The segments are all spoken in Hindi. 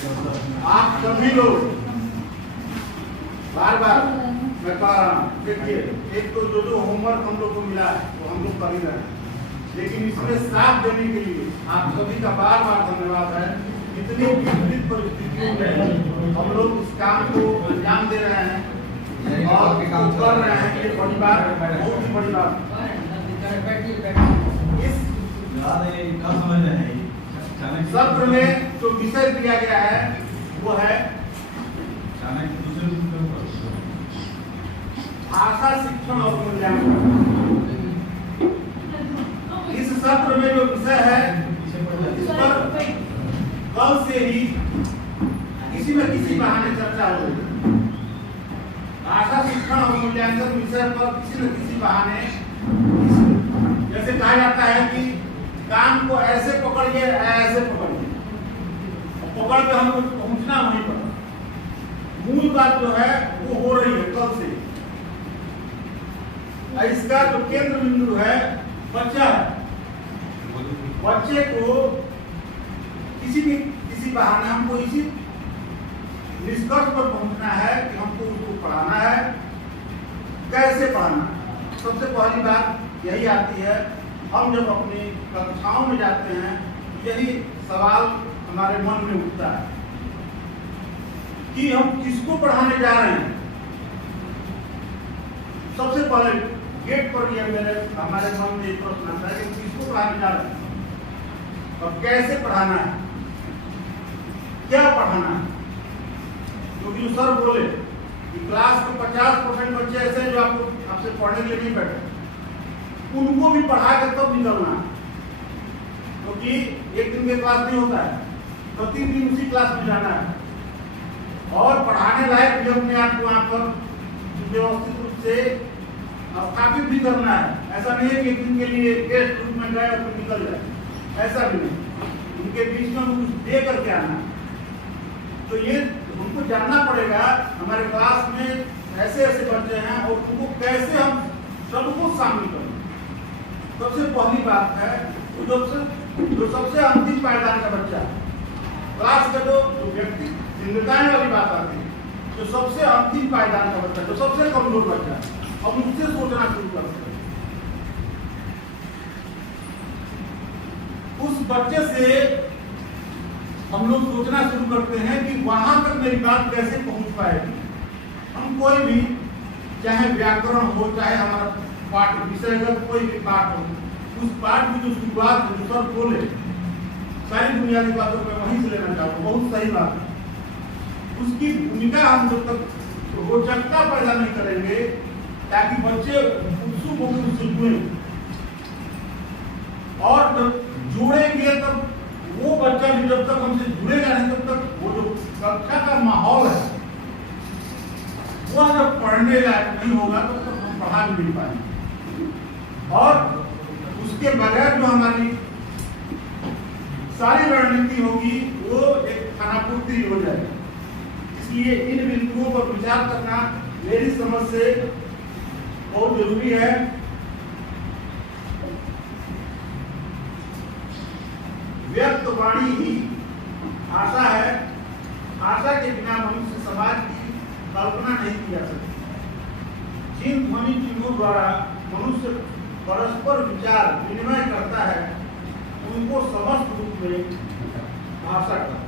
आप सभी लोग बार बार मैं कह रहा हूँ, देखिए एक तो जो होमवर्क हम लोग को मिला है वो हम लोग कर ही रहे हैं, लेकिन इसमें साथ देने के लिए आप सभी का बार बार धन्यवाद है। इतनी विपरीत परिस्थितियों में हम लोग इस काम को अंजाम दे रहे हैं और कर रहे हैं, ये बड़ी बात, बहुत ही बड़ी बात। इस सत्र में जो विषय दिया गया है वो है भाषा शिक्षण और मूल्यांकन। इस सत्र में जो विषय है इस पर कल से ही किसी न किसी बहाने चर्चा हो रही। भाषा शिक्षण और मूल्यांकन विषय पर किसी न किसी बहाने, जैसे कहा जाता है कि काम को ऐसे पकड़िए ऐसे पकड़िए, पकड़ के हमको पहुंचना वहीं पर। मूल बात जो है वो हो रही है कल से। इसका जो केंद्र बिंदु है बच्चा है। बच्चे को किसी बहाने हमको इसी निष्कर्ष पर पहुंचना है कि हमको उसको पढ़ाना है। कैसे पढ़ाना? सबसे पहली बात यही आती है, हम जब अपनी कक्षाओं में जाते हैं यही सवाल हमारे मन में उठता है कि हम किसको पढ़ाने जा रहे हैं। सबसे पहले गेट पर यह हमारे मन में एक प्रश्न आता है कि किसको पढ़ाने जा रहे हैं और कैसे पढ़ाना है, क्या पढ़ाना है। क्योंकि जो सर बोले कि क्लास के 50% बच्चे ऐसे हैं जो आपसे पढ़ने के लिए नहीं बैठे, उनको भी पढ़ा के तब निकलना, क्योंकि एक दिन के क्लास नहीं होता है, प्रति दिन उसी क्लास में जाना है और पढ़ाने लायक भी अपने आप को वहां पर व्यवस्थित रूप से स्थापित भी करना है। ऐसा नहीं है कि एक दिन के लिए गेस्ट रूप में गए और फिर निकल जाए, ऐसा भी नहीं। उनके बीच में कुछ दे करके आना। तो ये उनको जानना पड़ेगा हमारे क्लास में ऐसे ऐसे बच्चे हैं और उनको कैसे हम सबको शामिल करें। सबसे पहली बात है जो सबसे अंतिम पायदान का बच्चा, क्लास का जो व्यक्ति जिम्मेदारी वाली बात आती है, जो सबसे अंतिम पायदान का बच्चा, जो सबसे कमजोर बच्चा है, अब उनसे सोचना शुरू करते हैं। उस बच्चे से हम लोग सोचना शुरू करते हैं कि वहां तक मेरी बात कैसे पहुंच पाएगी। हम कोई भी, चाहे व्याकरण हो, चाहे हमारा पाठ विषयगत कोई भी पाठ हो, उस पाठ की जो शुरुआत है, जो सर बोले, सारी बुनियादी बातों में वहीं से लेना चाहूँगा, बहुत सही बात है। उसकी भूमिका हम जब तक रोचकता पैदा नहीं करेंगे ताकि बच्चे उत्सुक होकर उससे जुड़े, और जब जुड़ेंगे तब वो बच्चा भी जब तक हमसे जुड़ेगा नहीं तब तक वो जो कक्षा का माहौल है वो जब पढ़ने लायक नहीं होगा तब तक हम पढ़ा नहीं पाएंगे। और उसके बगैर जो हमारी सारी रणनीति होगी वो एक खानापूर्ति हो जाएगी। इसलिए इन बिंदुओं पर विचार करना मेरी समझ से बहुत जरूरी है। व्यक्त वाणी ही भाषा है। भाषा के बिना मनुष्य समाज की कल्पना नहीं की जा सकती। जिन ध्वनि चिन्हों द्वारा मनुष्य परस्पर विचार विनिमय करता है उनको समस्त रूप में भाषा का।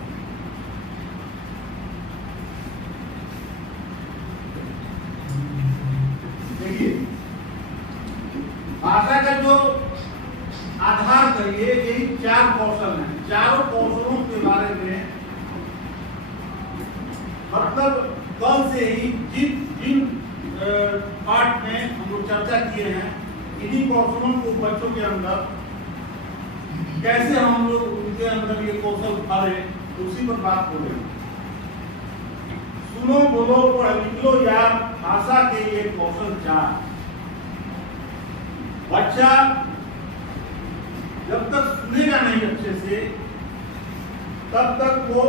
देखिए, भाषा का जो आधार करिए यही 4 कौशल हैं। चारों कौशलों के बारे में मतलब कल से ही जिन पाठ में हम लोग चर्चा किए हैं, इन्हीं कौशलों को बच्चों के अंदर कैसे हम लोग उनके अंदर ये कौशल भरें, उसी पर बात हो रही है। सुनो, बोलो, पढ़ लिख लो या भाषा के ये कौशल 4। बच्चा जब तक सुनेगा नहीं अच्छे से तब तक वो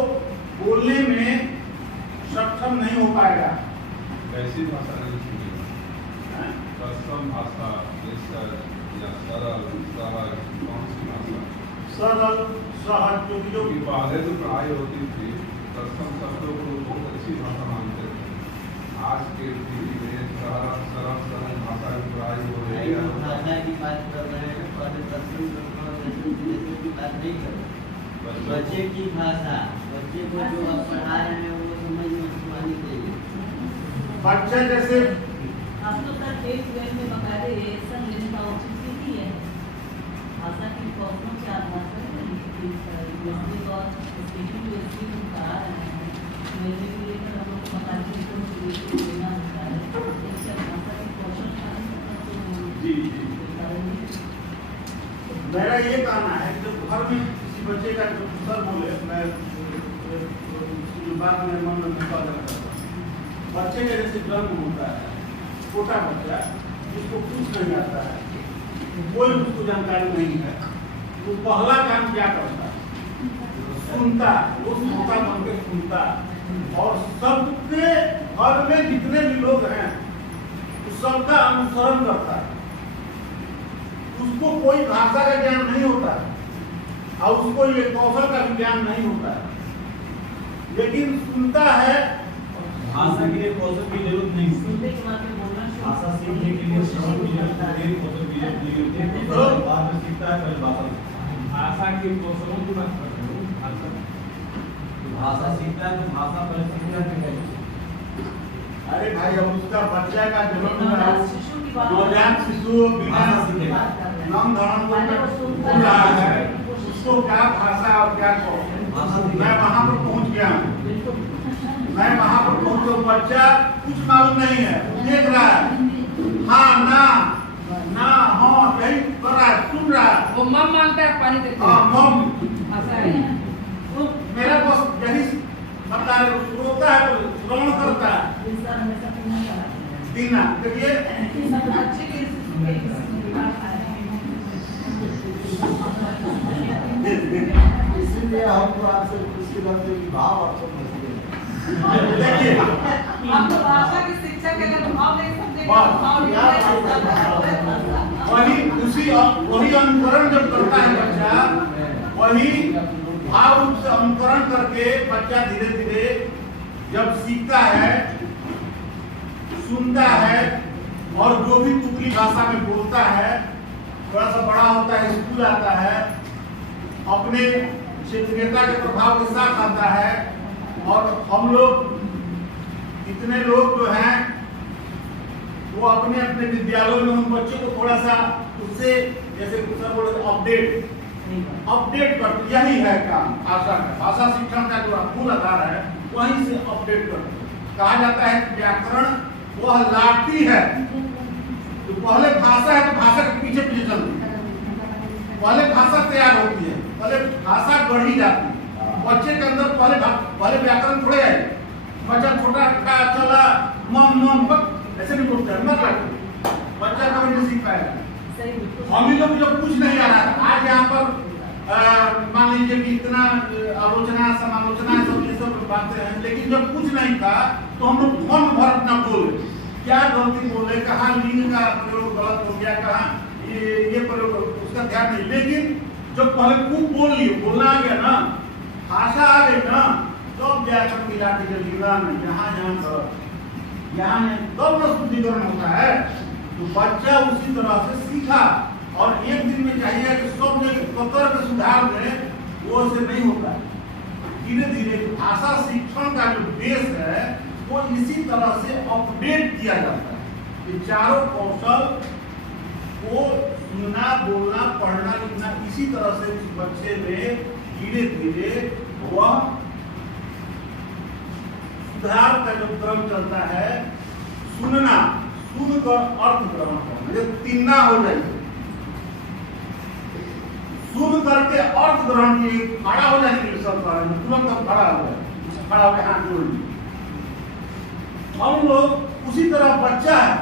बोलने में सक्षम नहीं हो पाएगा। कैसी भाषा नहीं सुनेगा? कसम भाषा या सरल सहज, कौन सी भाषा? सरल सहज, जो पहले तो पढ़ाई होती थी तत्सम शब्दों को बहुत अच्छी भाषा मानते थे। आज के पीढ़ी में सरल भाषा की पढ़ाई हो रही है। भाषा की बात कर रहे हैं, पहले तत्सम जैसे की बात नहीं कर रहे। बच्चे की भाषा, बच्चे को जो आप पढ़ा रहे हैं वो समझ में आनी चाहिए। बच्चे जैसे आप लोग का एक वेल में बकायदे रिएक्शन लेने का ऑप्शन ही है। भाषा की कौशलों के आधार पर लिसनिंग और स्पीकिंग जो स्किल हम करा रहे हैं, मेरे लिए तो हम लोग बकायदे को लेना होता है। इससे भाषा की कौशल जी मेरा ये कहना है कि घर में किसी बच्चे का जो सर बोले, मैं बात मेरे मन में निकल जाता है। बच्चे का जैसे जन्म होता है, छोटा बच्चा जिसको कुछ नहीं आता है, कोई उसको जानकारी नहीं है, तो पहला काम क्या करता है? सुनता, वो श्रोता बन के सुनता, और सबके घर में जितने भी लोग हैं सबका अनुसरण करता है। उसको कोई भाषा का ज्ञान नहीं होता है और उसको ये कौशल का भी ज्ञान नहीं होता है, लेकिन सुनता है। भाषा के लिए कौशल की जरूरत नहीं। सुनने के बाद में बोलना भाषा सीखने के लिए श्रवण की जरूरत है, कौशल की जरूरत नहीं होती है। तो बाद में सीखता है, पहले भाषा के कौशलों की बात कर रहे हो। भाषा सीखता है तो भाषा पहले सीखता है। अरे भाई, अब उसका बच्चा का जन्म शिशु की बात नवजात शिशु बिना नाम धारण कर रहा है, उसको क्या भाषा और क्या कौशल? मैं वहाँ पर पहुँच गया हूँ, मैं वहाँ पर पहुँच तो बच्चा कुछ मालूम नहीं है, देख रहा है, हाँ ना ना हाँ यही कर रहा है, सुन रहा है। वो मम मांगता है, पानी देते हैं। हाँ मम, ऐसा है। तो मेरा बस यही बता रहे, रोता है तो श्रवण करता है दीना। देखिए बच्चे के इसीलिए हमको आपसे उसके लगते कि भाव आप समझते हैं। देखिए हम तो भाषा की शिक्षा के लिए भाव नहीं समझेंगे, बस। भाव नहीं वही अनुकरण जब करता है बच्चा, वही भाव रूप से अनुकरण करके बच्चा धीरे धीरे जब सीखता है, सुनता है और जो भी टुकड़ी भाषा में बोलता है, थोड़ा सा बड़ा होता है, स्कूल आता है, अपने क्षेत्रीयता के प्रभाव के साथ आता है। और हम लोग इतने लोग जो हैं वो अपने अपने विद्यालयों में उन बच्चों को थोड़ा सा उससे जैसे सर बोले अपडेट कर, यही है काम भाषा का। भाषा शिक्षण का जो मूल आधार है वहीं से अपडेट कर। कहा जाता है कि व्याकरण वह लाठी है, तो पहले भाषा है तो भाषा के पीछे पीछे चलती है, पहले भाषा तैयार होती है, पहले भाषा गढ़ी जाती है। बच्चे के अंदर पहले व्याकरण थोड़े है, बच्चा छोटा का चला मम मम पक ऐसे नहीं बोलता है, मतलब बच्चा कभी नहीं सीख पाएगा। हम ही लोग जब कुछ नहीं आ रहा था, आज यहाँ पर मान लीजिए कि इतना आलोचना समालोचना सब ये सब बातें हैं, लेकिन जब कुछ नहीं था तो हम लोग मन भर अपना बोले, क्या गलती बोले, कहाँ लिंग का प्रयोग गलत हो गया, कहाँ ये प्रयोग, उसका ध्यान नहीं। लेकिन जब पहले खूब बोल लिए, बोलना आ गया ना, भाषा आ गई ना, तो व्याकरण की लाठी जलेगा नहीं, यहाँ तब न शुद्धिकरण होता है। तो बच्चा उसी तरह से सीखा, और एक दिन में चाहिए कि सब कतर में सुधार में, वो से नहीं होता। धीरे धीरे भाषा शिक्षण का जो बेस है वो इसी तरह से अपडेट किया जाता है। ये चारों कौशल को सुनना, बोलना, पढ़ना, लिखना, इसी तरह से बच्चे में धीरे धीरे वह सुधार का जो क्रम चलता है। सुनना, सुनकर अर्थ ग्रहण करना, ये तीनना हो जाए। सुन करके अर्थ ग्रहण की खड़ा हो जाने के सब तुरंत खड़ा हो जाए, खड़ा होकर हाथ जोड़ लिया। हम लोग उसी तरह बच्चा है,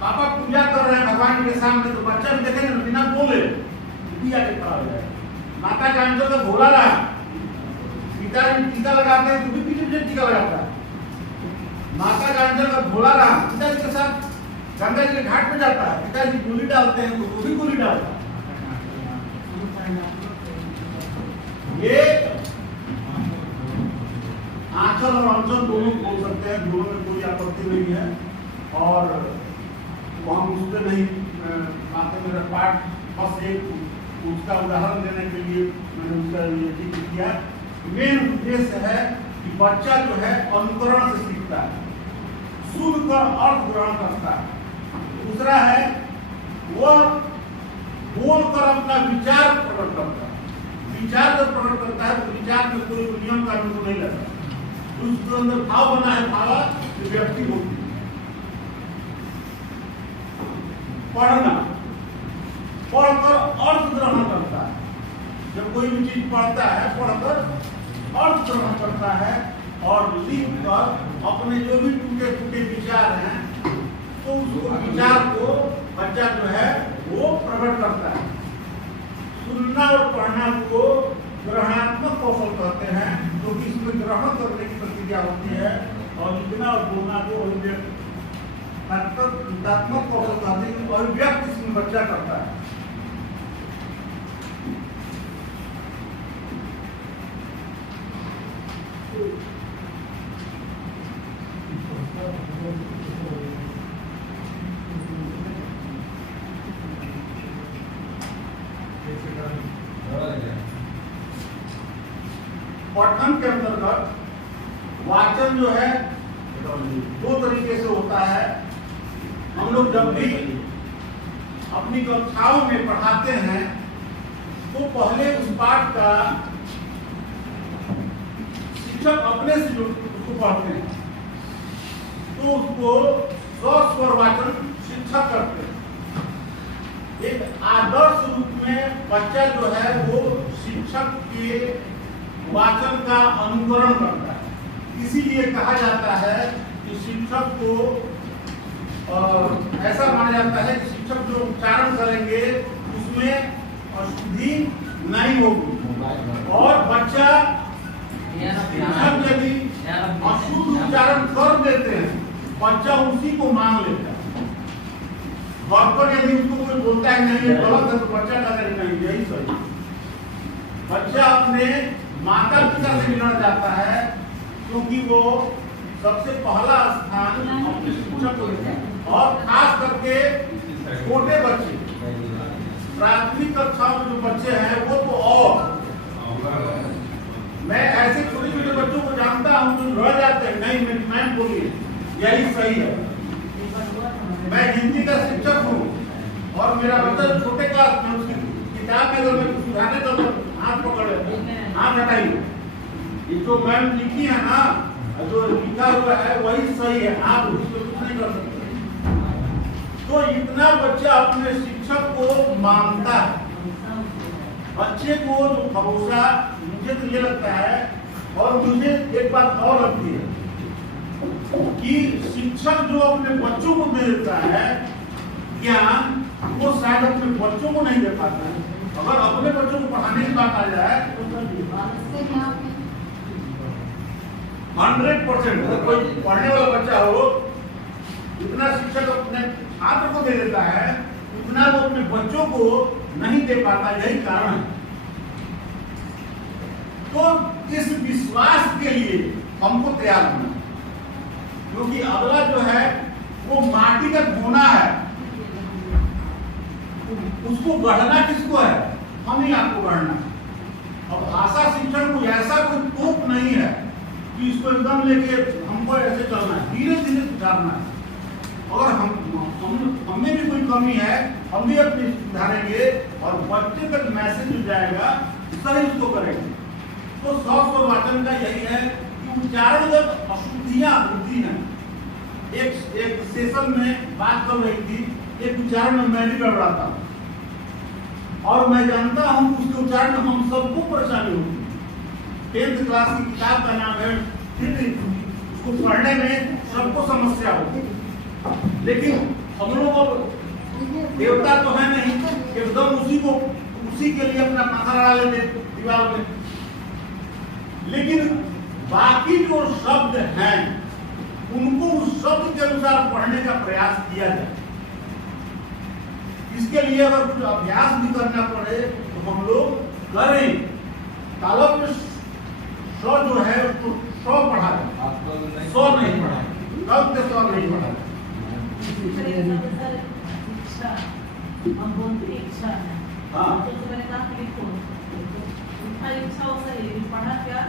पापा पूजा कर रहे हैं भगवान के सामने, तो बच्चा भी देखेंगे बिना बोले दिया के खड़ा हो जाए। माता का अंचल तो भोला रहा, पिताजी टीका लगाते हैं तो भी पीछे पीछे टीका लगाता है। माता का अंचल का भोला रहा, पिताजी के साथ गंगा जी के घाट पे जाता है, पिताजी गोली डालते हैं तो वो भी गोली डालता है। ये अनशन और अनशन दोनों बोल सकते हैं, दोनों में कोई आपत्ति नहीं है। और वो हम उससे नहीं आते, मेरा पाठ बस एक उसका उदाहरण देने के लिए मैंने उसका ये जिक्र किया। मेन उद्देश्य है कि बच्चा जो है अनुकरण से सीखता है, सुन कर अर्थ ग्रहण करता है। दूसरा है वह बोलकर अपना विचार प्रकट करता है। विचार जब प्रकट करता है तो विचार में कोई नियम कानून नहीं लगता, उसके अंदर भाव बना है, भावा जो व्यक्ति होती है। पढ़ना, पढ़कर अर्थ ग्रहण करता है। जब कोई भी चीज पढ़ता है, पढ़कर अर्थ ग्रहण करता है और लिख कर अपने जो भी टूटे फूटे विचार हैं तो उसको विचार को बच्चा जो है वो प्रकट करता है। सुनना और पढ़ना को ग्रहणात्मक कौशल कहते हैं, क्योंकि इसमें ग्रहण करने की प्रक्रिया होती है, और लिखना और बोलना को तात्मक कौशल कहते हैं, और व्यक्त इसमें बच्चा करता है। पठन के अंतर्गत वाचन जो है दो तरीके से होता है। हम लोग जब भी अपनी कक्षाओं में पढ़ाते हैं तो पहले उस पाठ का शिक्षक अपने से जो उसको पढ़ते हैं तो उसको स्वर वाचन शिक्षक करते हैं। एक आदर्श रूप में बच्चा जो है वो शिक्षक के वाचन का अनुकरण करता है। इसीलिए कहा जाता है कि शिक्षक को ऐसा माना जाता है कि शिक्षक जो उच्चारण करेंगे उसमें अशुद्धि नहीं होगी, और बच्चा शिक्षक यदि अशुद्ध उच्चारण कर देते हैं बच्चा उसी को मान लेता है। वर्कर यदि उसको कोई बोलता है नहीं ये गलत है तो बच्चा कहता है नहीं यही सही। बच्चा अपने माता पिता से मिलना चाहता है, क्योंकि वो सबसे पहला स्थान अपने शिक्षक को देता है। और खास करके छोटे बच्चे, प्राथमिक कक्षाओं में जो बच्चे हैं वो तो, और मैं ऐसे छोटे छोटे बच्चों को जानता हूँ जो रह जाते हैं, नहीं मेरी मैम बोलिए यही सही है। मैं हिंदी का शिक्षक हूँ और मेरा बच्चा छोटे क्लास में उसकी किताब में अगर मैं सुधारने तो हाथ पकड़े, हाथ हटाइए, ये जो मैम लिखी है ना, जो लिखा हुआ है वही सही है, आप उसको कुछ नहीं कर सकते। तो इतना बच्चा अपने शिक्षक को मानता है। बच्चे को जो भरोसा, मुझे तो ये लगता है, और मुझे एक बात और लगती है कि शिक्षक जो अपने बच्चों को दे देता है ज्ञान, वो शायद अपने बच्चों को नहीं दे पाता है। अगर अपने बच्चों को पढ़ाने की बात आ जाए तो 100% अगर कोई पढ़ने वाला बच्चा हो, जितना शिक्षक अपने छात्र को दे देता है उतना वो अपने बच्चों को नहीं दे पाता। यही कारण है। तो इस विश्वास के लिए हमको तैयार होना, क्योंकि अगला जो है वो माटी का धोना है, उसको गढ़ना किसको है? हम ही आपको गढ़ना। अब भाषा शिक्षण को ऐसा कोई तोप नहीं है कि इसको एकदम लेके हमको ऐसे चलना है, धीरे धीरे सुधारना है। अगर हमें भी कोई कमी है हम भी अपनी सुधारेंगे और बच्चे तक मैसेज जो जाएगा सही उसको करेंगे। तो स्वर वाचन का यही है कि उच्चारण जब अशुद्धियां होती हैं, एक सेशन में बात कर रही थी, एक उच्चारण में मैं भी गड़बड़ाता हूँ और मैं जानता हूँ उसके उच्चारण में हम सबको परेशानी होती है। 10th क्लास की किताब का नाम है, फिर उसको पढ़ने में सबको समस्या होती है। लेकिन हम लोग देवता तो है नहीं एकदम उसी के लिए अपना माथा लड़ा लेते दीवार में। लेकिन बाकी जो शब्द हैं उनको उस शब्द के अनुसार पढ़ने का प्रयास किया जाए। इसके लिए अगर कुछ अभ्यास भी करना पड़े तो हम लोग करें। तालब में श जो है उसको श पढ़ा जाए। शब्द स्वर नहीं पढ़ा। इच्छा, हम बोलते इच्छा है। हाँ। तो मैंने कहा कि लिखो, उनका इच्छा हो सही, लेकिन पढ़ा क्या?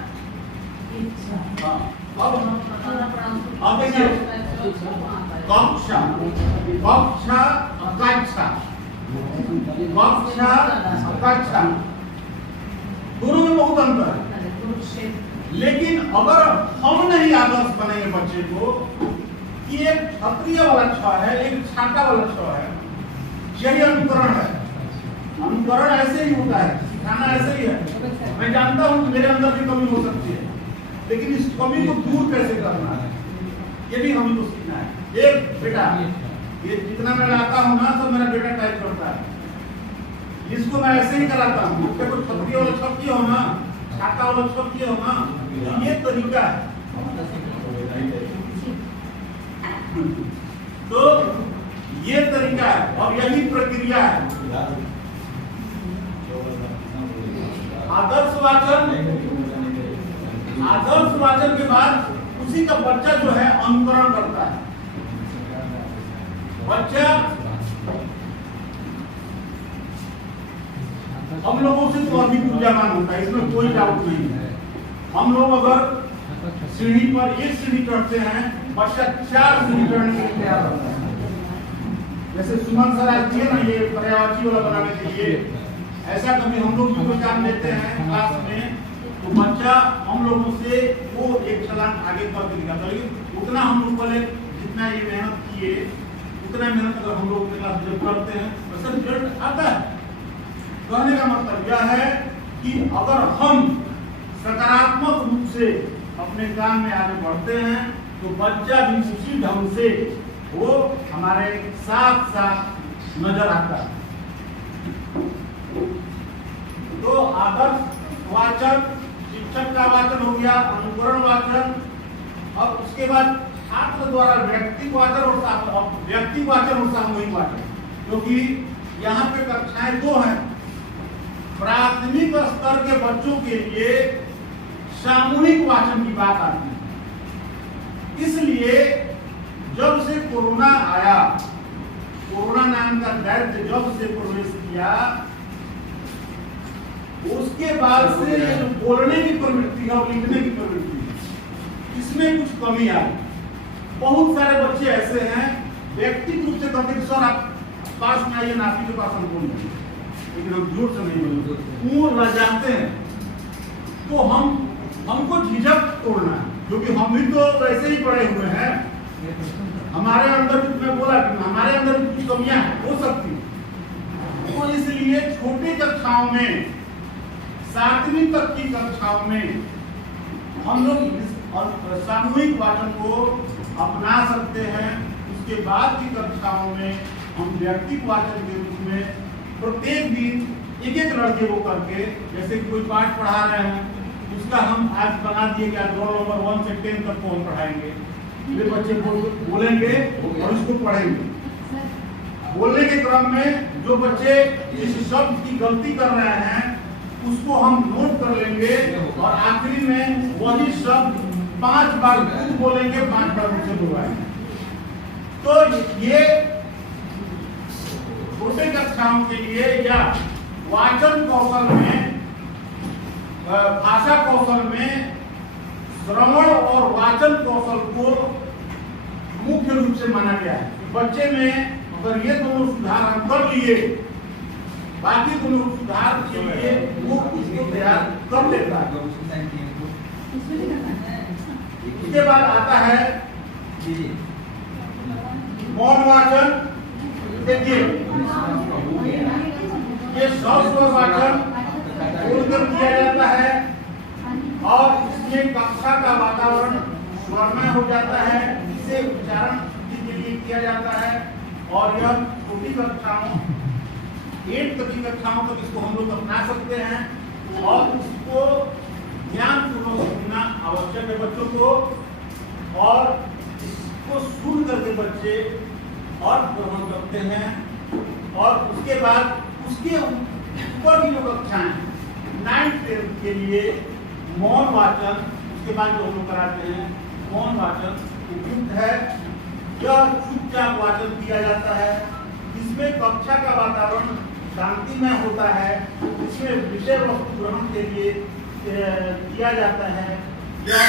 इच्छा। हाँ। अब हम बताना पड़ा उसको। अब देखिए, वहाँ पर। कक्षा, कक्षा, कक्षा, कक्षा, कक्षा, दोनों में बहुत अंतर है। कुरुक्षेत्र। लेकिन अगर हम नहीं आदर्श बनेंगे बच्चे को कि एक क्षत्रिय वाला छ है, एक छाता वाला छ है, यही अनुकरण है। अनुकरण ऐसे ही होता है, सिखाना ऐसे ही है। मैं जानता हूँ कि मेरे अंदर भी कमी हो सकती है, लेकिन इस कमी को दूर कैसे करना है, ये भी हमें को सीखना है। एक बेटा, ये जितना मैं लाता हूँ ना, सब मेरा बेटा टाइप करता है। इसको मैं ऐसे ही कराता हूँ। देखो क्षत्रिय वाला छ किया हो ना, छाता वाला छ किया हो ना, तो ये तरीका है। तो ये तरीका है और यही प्रक्रिया है। आदर्श वाचन, आदर्श वाचन के बाद उसी का बच्चा जो है अनुकरण करता है। बच्चा हम लोगों से तो अधिक ऊर्जावान होता है, इसमें कोई डाउट नहीं है। हम लोग अगर सीढ़ी पर एक सीढ़ी चढ़ते हैं, बच्चा 4 सीढ़ी चढ़ने के लिए तैयार होता है। जैसे सुमन सर आती है ना, ये पर्यावाची वाला बनाने के लिए, ऐसा कभी हम लोग भी कोई काम लेते हैं क्लास में, तो बच्चा हम लोगों से वो एक छलांग आगे कर दिखाता है। लेकिन उतना हम लोग पहले जितना ये मेहनत किए, उतना मेहनत अगर हम लोग क्लास में करते हैं, वैसा रिजल्ट आता है। कहने का मतलब यह है कि अगर हम सकारात्मक रूप से अपने काम में आगे बढ़ते हैं, तो बच्चा भी उसी ढंग से वो हमारे साथ साथ नजर आता है। तो आदर्श वाचन, शिक्षक का वाचन हो गया, अनुकरण वाचन। अब उसके बाद छात्र द्वारा व्यक्ति वाचन और व्यक्ति वाचन और सामूहिक वाचन, क्योंकि यहाँ पे कक्षाएं 2 हैं। प्राथमिक स्तर के बच्चों के लिए सामूहिक वाचन की बात आती है। इसलिए जब से कोरोना आया, कोरोना नाम का दैत्य जब से प्रवेश किया, उसके बाद से ये जो बोलने की प्रवृत्ति है और लिखने की प्रवृत्ति है, इसमें कुछ कमी आई। बहुत सारे बच्चे ऐसे हैं, व्यक्तिगत रूप से कहते हैं सर आप पास में आइए, नापी के पास हम बोल देंगे, लेकिन हम जोर से नहीं बोलते, वो लजाते हैं। तो हमको झिझक तोड़ना है, क्योंकि हम भी तो वैसे ही पड़े हुए हैं। हमारे अंदर भी, मैं बोला कि हमारे अंदर भी कुछ कमियां हो सकती हैं। तो इसलिए छोटी कक्षाओं में, 7वीं तक की कक्षाओं में हम लोग सामूहिक वाचन को अपना सकते हैं। उसके बाद की कक्षाओं में हम व्यक्तिगत वाचन के रूप में प्रत्येक दिन एक लड़के को करके, जैसे कि कोई पाठ पढ़ा रहे हैं, उसका हम आज बना दिए कि आज रोल नंबर 1 से 10 तक को हम पढ़ाएंगे। वे बच्चे बोलेंगे और उसको पढ़ेंगे। बोलने के क्रम में जो बच्चे जिस शब्द की गलती कर रहे हैं, उसको हम नोट कर लेंगे और आखिरी में वही शब्द 5 बार खुद बोलेंगे, 5 बार उनसे बुलवाएंगे। तो ये छोटे कक्षाओं के लिए या वाचन कौशल में, भाषा कौशल में श्रवण और वाचन कौशल को मुख्य रूप से माना गया है। बच्चे में अगर ये दोनों सुधार हम कर लिए, बाकी दोनों सुधार के लिए वो उसको तैयार कर लेता है। उसके बाद आता है मौन वाचन। देखिए ये स्वर वाचन बोलकर किया जाता है और इसमें कक्षा का वातावरण स्वरमय हो जाता है। इसे उच्चारण के लिए किया जाता है और यह छोटी कक्षाओं 8 तक की कक्षाओं तक इसको हम लोग अपना सकते हैं और इसको ध्यानपूर्वक सुनना आवश्यक है बच्चों को, और इसको सुन करके बच्चे और ग्रहण करते हैं। और उसके बाद उसके ऊपर की जो कक्षाएं 9th 10th के लिए मौन वाचन, उसके बाद जो हम लोग कराते हैं मौन वाचन उपयुक्त है या चुपचाप वाचन किया जाता है? इसमें कक्षा का वातावरण शांतिमय होता है, इसमें विषय वस्तु ग्रहण के लिए किया जाता है, या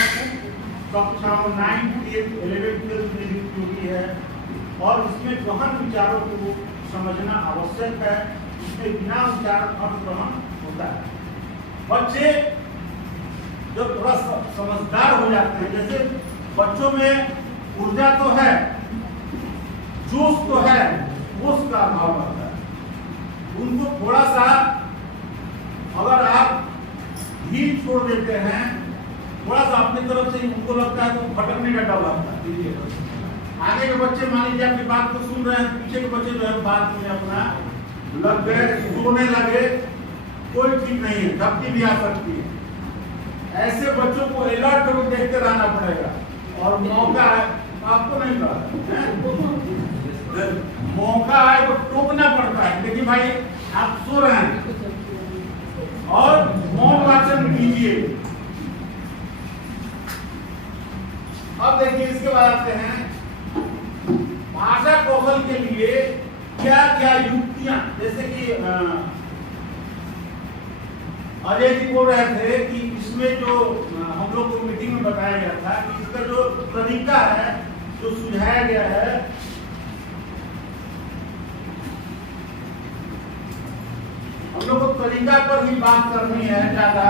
कक्षाओं 9, 10, 11, 12 में भी उपयोगी है, और इसमें गहन विचारों को समझना आवश्यक है, इसमें बिना विचार अर्थ ग्रहण होता है। बच्चे जब थोड़ा समझदार हो जाते हैं, जैसे बच्चों में ऊर्जा तो है, जोश तो है, होश का अभाव रहता है, उनको थोड़ा सा अगर आप ढील छोड़ देते हैं, थोड़ा सा अपनी तरफ से उनको लगता है तो भटकने का डर लगता है। आगे के बच्चे मान लीजिए आपकी बात को सुन रहे हैं, पीछे के बच्चे जो है बात में अपना लग गए, सोने लगे, कोई ठीक नहीं है, झपकी भी आ सकती है। ऐसे बच्चों को अलर्ट होकर देखते रहना पड़ेगा, और मौका है आपको नहीं पता, मौका है तो टोकना पड़ता है, लेकिन भाई आप सो रहे हैं और मौन वाचन कीजिए। अब देखिए इसके बाद आते हैं भाषा कौशल के लिए क्या क्या युक्तियां, जैसे कि अजय जी बोल रहे थे कि इसमें जो हम लोग को मीटिंग में बताया गया था कि इसका जो तरीका है, जो सुझाया गया है, हम लोग को तरीका पर ही बात करनी है ज्यादा,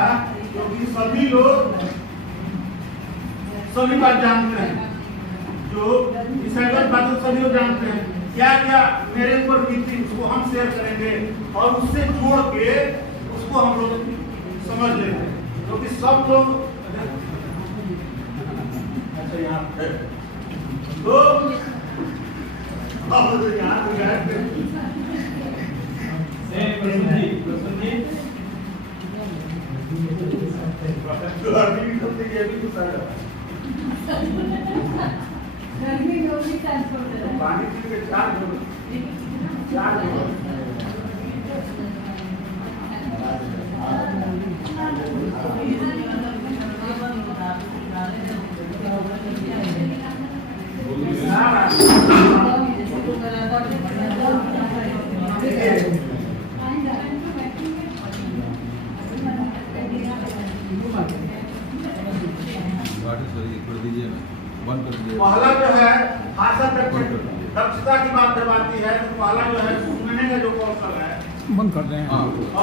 क्योंकि सभी लोग सभी बात जानते हैं, जो विषयगत बातें सभी लोग जानते हैं। क्या क्या मेरे ऊपर बीती उसको हम शेयर करेंगे और उससे जोड़ के उसको हम लोग समझ लेते हैं, क्योंकि सब लोग अच्छा यहाँ तो यहाँ गर्मी में भी ट्रांसपोर्ट है। पानी पी के चार पहला जो है भाषा दक्षता की बात जब आती है तो पहला जो है सुनने का जो कौशल है बंद कर रहे हैं।